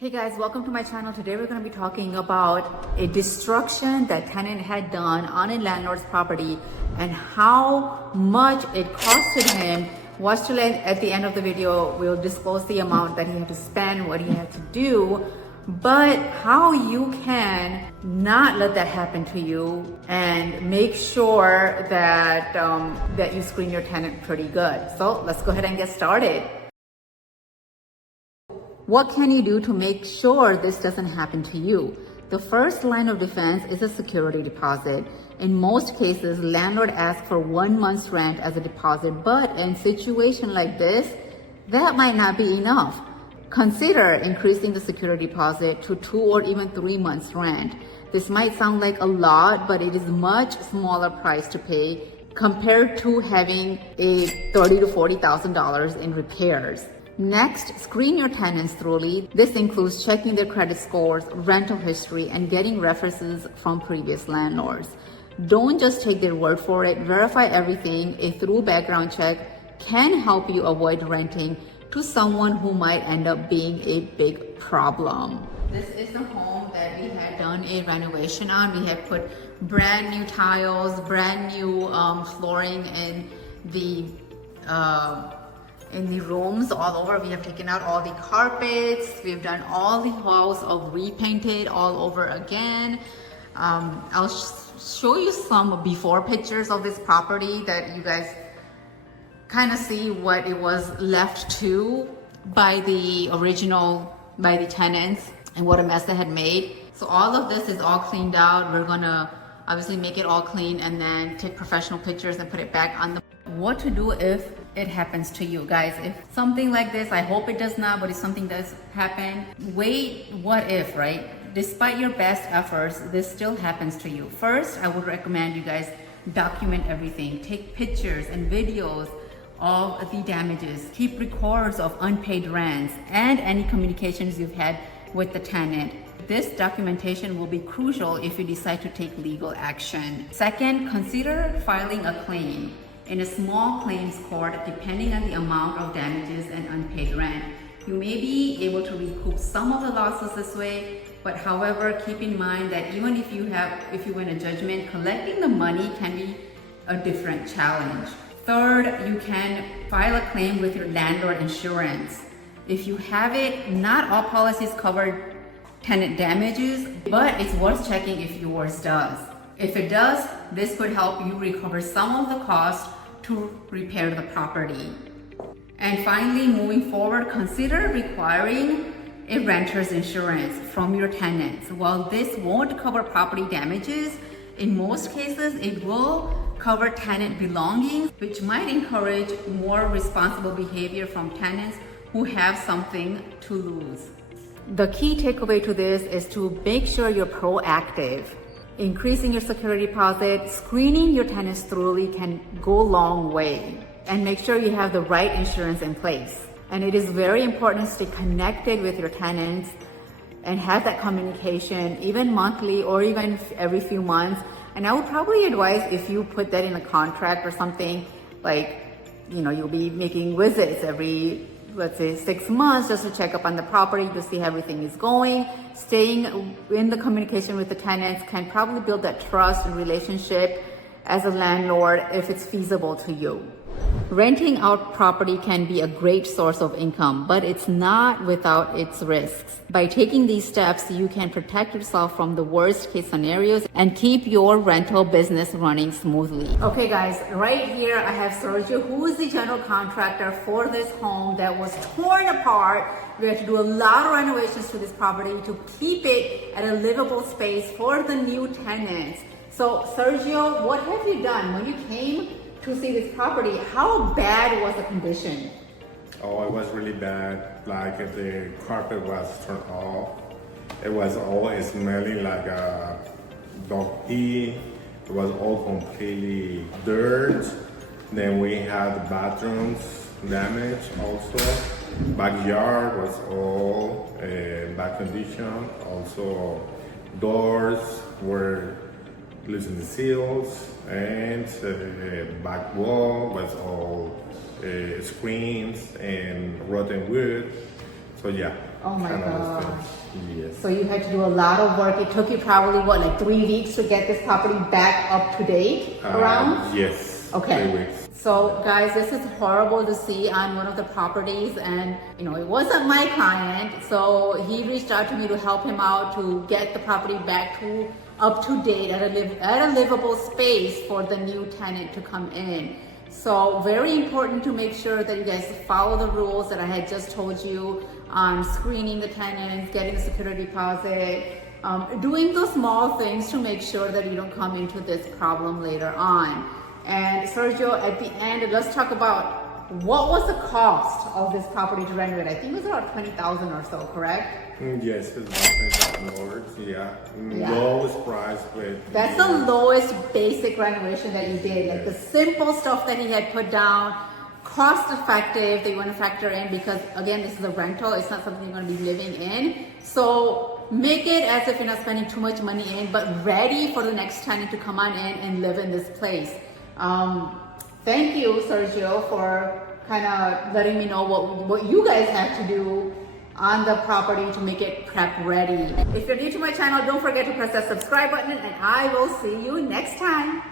Hey guys, welcome to my channel. Today we're going to be talking about a destruction that tenant had done on a landlord's property and how much it costed him. Watch till at the end of the video. We'll disclose the amount that he had to spend, what he had to do, but how you can not let that happen to you and make sure that that you screen your tenant pretty good. So let's go ahead and get started. What can you do to make sure this doesn't happen to you? The first line of defense is a security deposit. In most cases, landlord asks for 1 month's rent as a deposit, but in situation like this, that might not be enough. Consider increasing the security deposit to 2 or even 3 months rent. This might sound like a lot, but it is much smaller price to pay compared to having a $30,000 to $40,000 in repairs. Next, screen your tenants thoroughly. This includes checking their credit scores, rental history, and getting references from previous landlords. Don't just take their word for it. Verify everything. A thorough background check can help you avoid renting to someone who might end up being a big problem. This is the home that we had done a renovation on. We had put brand new tiles, brand new flooring in the rooms all over. We have taken out all the carpets. We've done all the walls of repainted all over again. I'll show you some before pictures of this property that you guys kind of see what it was left to by the tenants and what a mess they had made. So all of this is all cleaned out. We're gonna obviously make it all clean and then take professional pictures and put it back on the. What to do if it happens to you, guys? If something like this, I hope it does not, but if something does happen, wait, what if, right? Despite your best efforts, this still happens to you. First, I would recommend you guys document everything. Take pictures and videos of the damages. Keep records of unpaid rents and any communications you've had with the tenant. This documentation will be crucial if you decide to take legal action. Second, consider filing a claim in a small claims court, depending on the amount of damages and unpaid rent. You may be able to recoup some of the losses this way, but however, keep in mind that even if you win a judgment, collecting the money can be a different challenge. Third, you can file a claim with your landlord insurance. If you have it, not all policies cover tenant damages, but it's worth checking if yours does. If it does, this could help you recover some of the cost to repair the property. And finally, moving forward, consider requiring a renter's insurance from your tenants. While this won't cover property damages, in most cases it will cover tenant belongings, which might encourage more responsible behavior from tenants who have something to lose. The key takeaway to this is to make sure you're proactive. Increasing your security deposit, screening your tenants thoroughly can go a long way. And make sure you have the right insurance in place. And it is very important to stay connected with your tenants and have that communication even monthly or even every few months. And I would probably advise if you put that in a contract or something, like, you'll be making visits every, let's say, 6 months just to check up on the property to see how everything is going. Staying in the communication with the tenants can probably build that trust and relationship as a landlord if it's feasible to you. Renting out property can be a great source of income, but it's not without its risks. By taking these steps, you can protect yourself from the worst case scenarios and keep your rental business running smoothly. Okay guys, right here I have Sergio, who is the general contractor for this home that was torn apart. We had to do a lot of renovations to this property to keep it at a livable space for the new tenants. So Sergio, what have you done when you came to see this property? How bad was the condition? Oh, it was really bad. Like the carpet was torn off. It was all smelling like a dog pee. It was all completely dirt. Then we had the bathrooms damaged also. Backyard was all bad condition. Also, doors were losing the seals, and back wall was all screens and rotten wood. So yeah. Oh my God. Yes. So you had to do a lot of work. It took you probably what, like 3 weeks to get this property back up to date around? Yes. Okay. 3 weeks. So guys, this is horrible to see on one of the properties, and you know, it wasn't my client, so he reached out to me to help him out to get the property back to up to date at a livable space for the new tenant to come in. So very important to make sure that you guys follow the rules that I had just told you on screening the tenants, getting the security deposit, doing those small things to make sure that you don't come into this problem later on. And Sergio, at the end, let's talk about what was the cost of this property to renovate. I think it was about 20,000 or so, correct? Yes, it's about $20,000. Yeah. Lowest price with. That's the lowest basic renovation that you did. Like the simple stuff that he had put down, cost effective, that you want to factor in because again, this is a rental. It's not something you're going to be living in. So make it as if you're not spending too much money in, but ready for the next tenant to come on in and live in this place. Thank you, Sergio, for kind of letting me know what you guys have to do on the property to make it prep ready. If you're new to my channel, don't forget to press that subscribe button and I will see you next time.